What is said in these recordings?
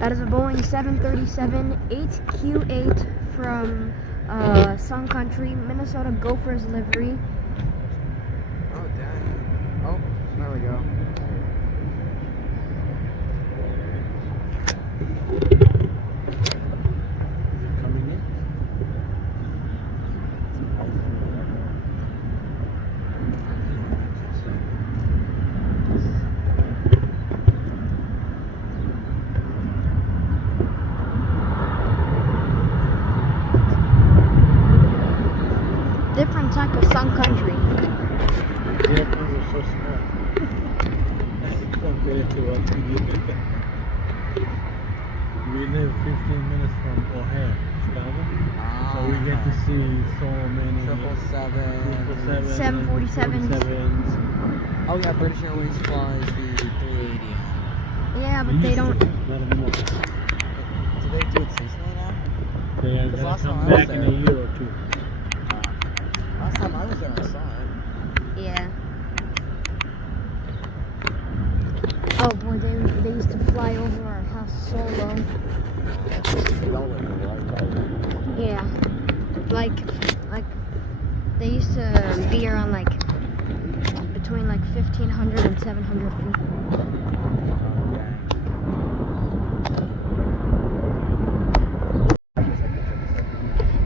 That is a Boeing 737 8Q8 from Sun Country, Minnesota Gophers livery. Oh, dang. Oh, there we go. Coming in? Different type of Sun Country. The airplanes are so small compared to what we live. We live 15 minutes from O'Hare, Chicago. So we get to see so many 747s. 747s. Oh yeah, British Airways flies the 380. Yeah, but they don't. Not anymore. Do they do it seasonally now? They are Because gonna last time come I was back in a there- year or two. Last time I was there, I saw it. Yeah. Oh boy, they used to fly over our house so low. Yeah. Like they used to be around like between like 1,500 and 700 feet.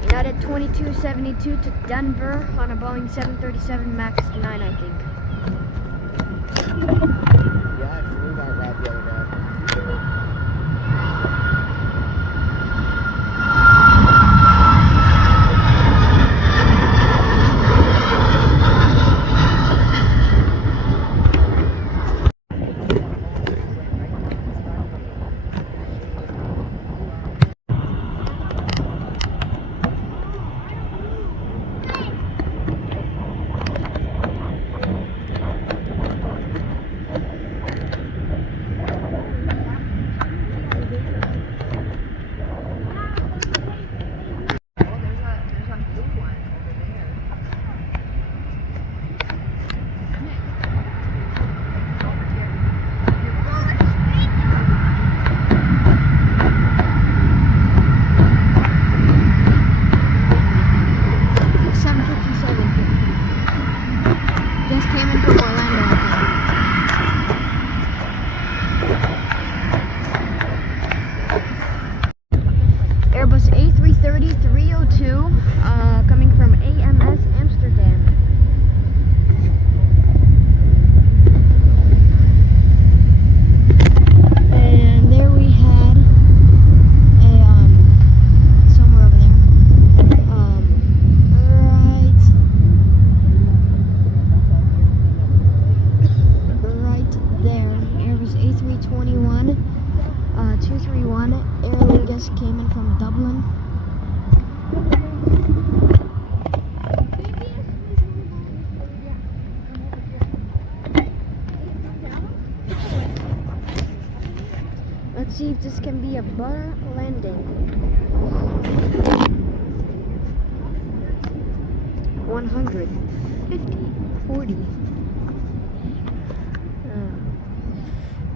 United 2272 to Denver on a Boeing 737 MAX 9, I think. Yeah, I flew that route the other day. Just came in from Orlando, I think. Airbus A330-302, coming from AMS Amsterdam. And there we had somewhere over there. Right there, Airbus A321, 231. Air Lingus came in from Dublin. Let's see if this can be a butter landing. 100, 50, 40.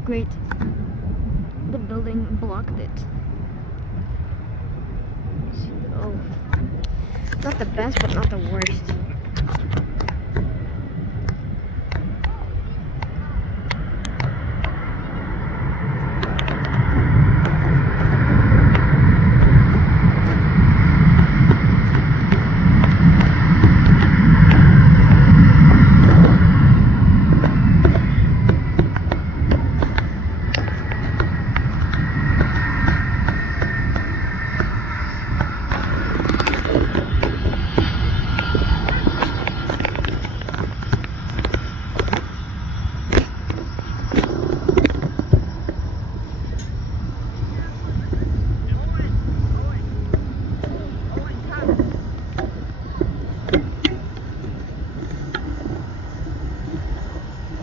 Great. The building blocked it. Oh. Not the best, but not the worst.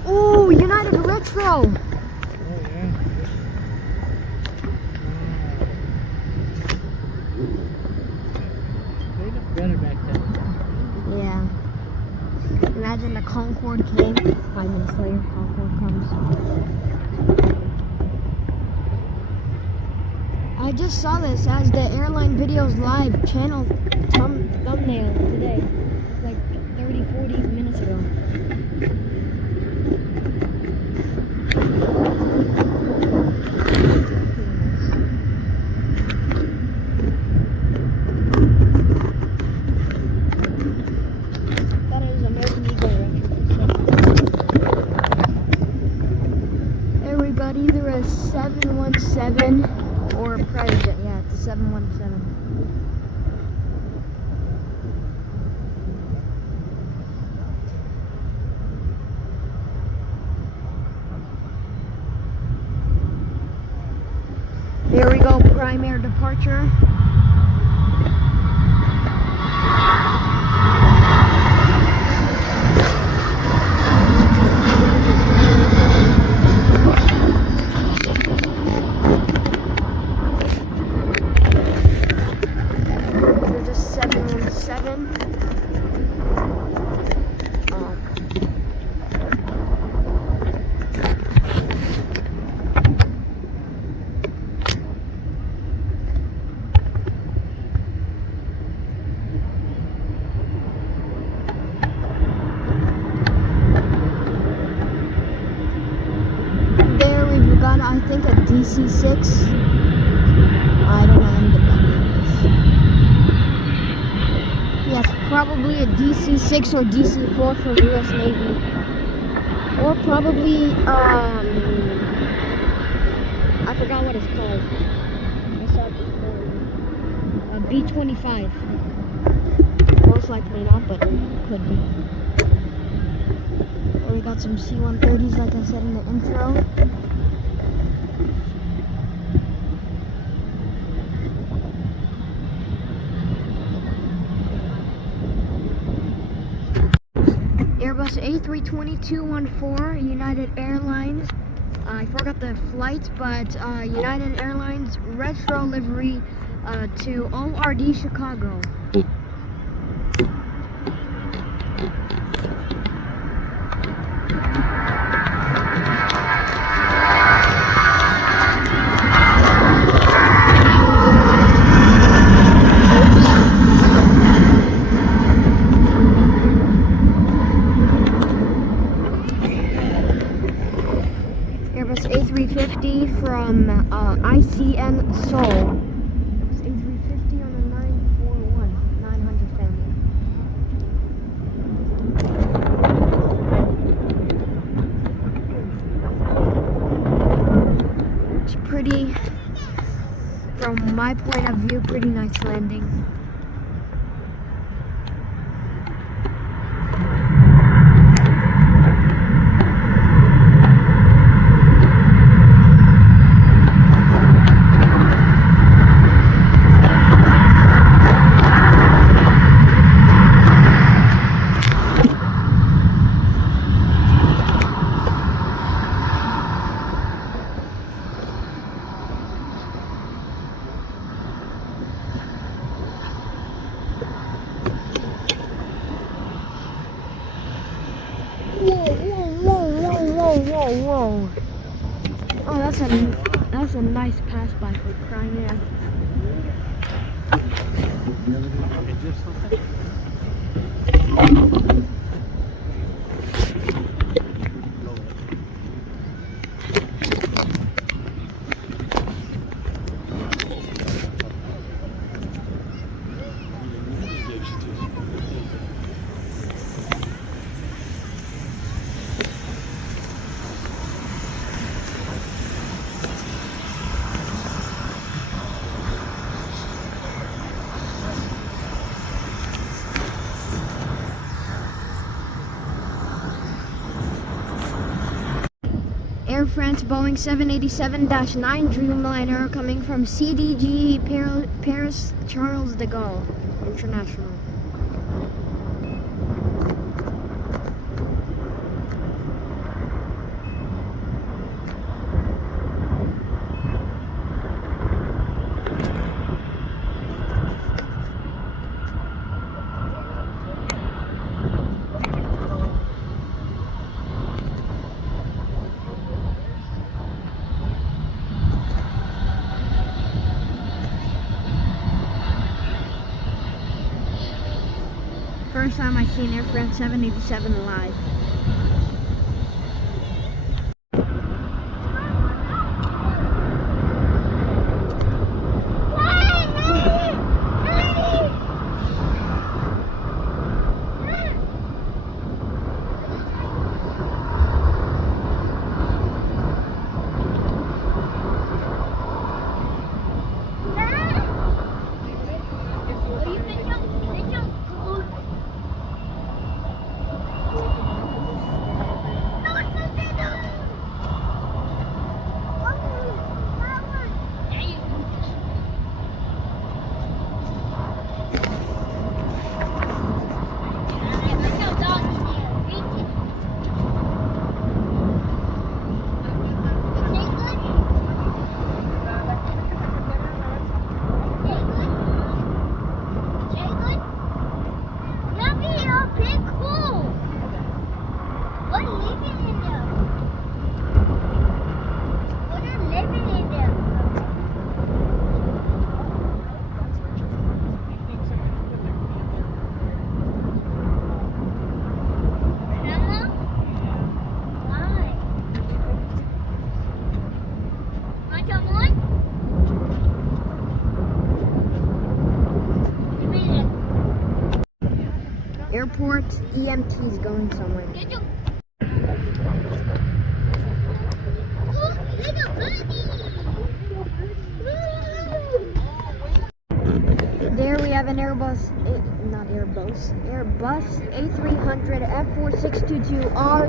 Ooh, United Retro! Oh, yeah. They look better back then. Yeah. Imagine the Concorde came. 5 minutes later, Concorde comes. I just saw this as the Airline Videos Live channel thumbnail today. Like 30-40 minutes ago. Thought it was American Eagle retrofit. There we got either a 717 or a private jet. Yeah, it's a 717. Here we go, prime air departure. There's a 717. I think a DC-6. I don't know, let me get back to this. Yes, probably a DC-6 or DC-4 from US Navy. Or probably, I forgot what it's called. I saw it before. A B-25. Most likely not, but could be. Or we got some C-130s like I said in the intro. Airbus A320-214, United Airlines. I forgot the flight, but United Airlines retro livery to ORD Chicago. A350 from ICN Seoul. It's A350 on a 900 family. It's pretty, from my point of view, pretty nice landing. Whoa. Oh, that's a nice pass by for Crimea. Air France Boeing 787-9 Dreamliner coming from CDG Paris Charles de Gaulle International. first time I've seen Air France 787 live. Airport EMT's going somewhere. There we have an Airbus A300 F4622R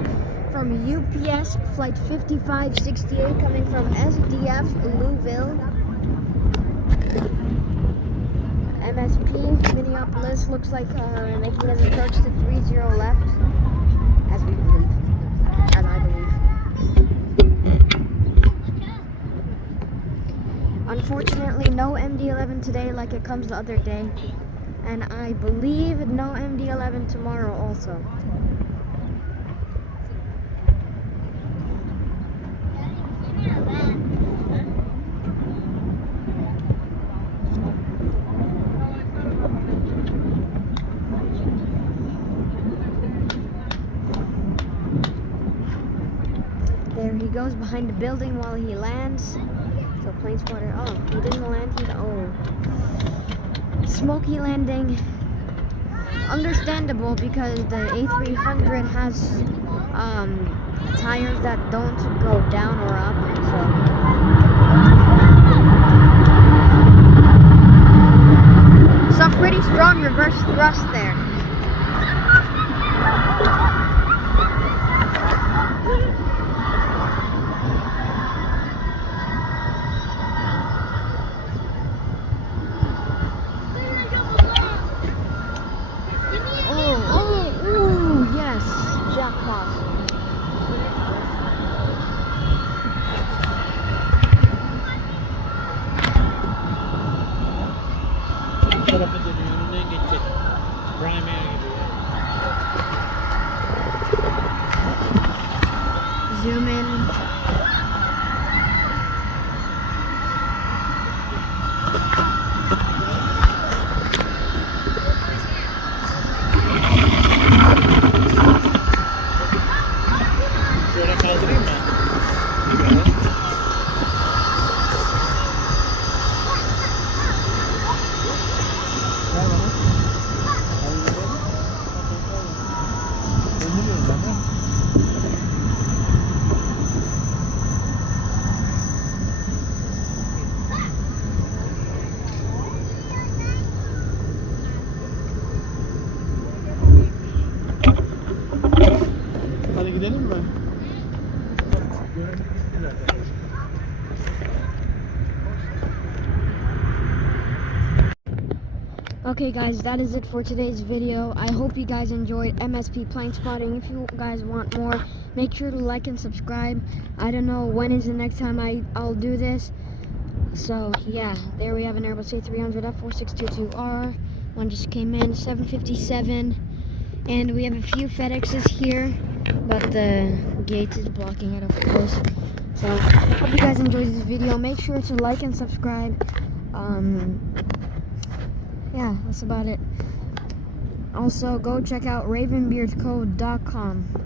from UPS flight 5568 coming from SDF Louisville. MSP Minneapolis looks like making his approach to 30 left, as we believe, as I believe. Unfortunately, no MD-11 today like it comes the other day, and I believe no MD-11 tomorrow also. There he goes behind the building while he lands. So plane spotter. Oh, he didn't land. Smoky landing. Understandable because the A300 has tires that don't go down or up. So some pretty strong reverse thrust there. Zoom in. Hadi gidelim mi? Okay guys, that is it for today's video. I hope you guys enjoyed MSP plane spotting. If you guys want more, make sure to like and subscribe. I don't know when is the next time I'll do this. So yeah, there we have an Airbus A300 F4622R. One just came in, 757. And we have a few FedExes here, but the gate is blocking it, of course. So hope you guys enjoyed this video. Make sure to like and subscribe. Yeah, that's about it. Also, go check out ravenbeardcode.com.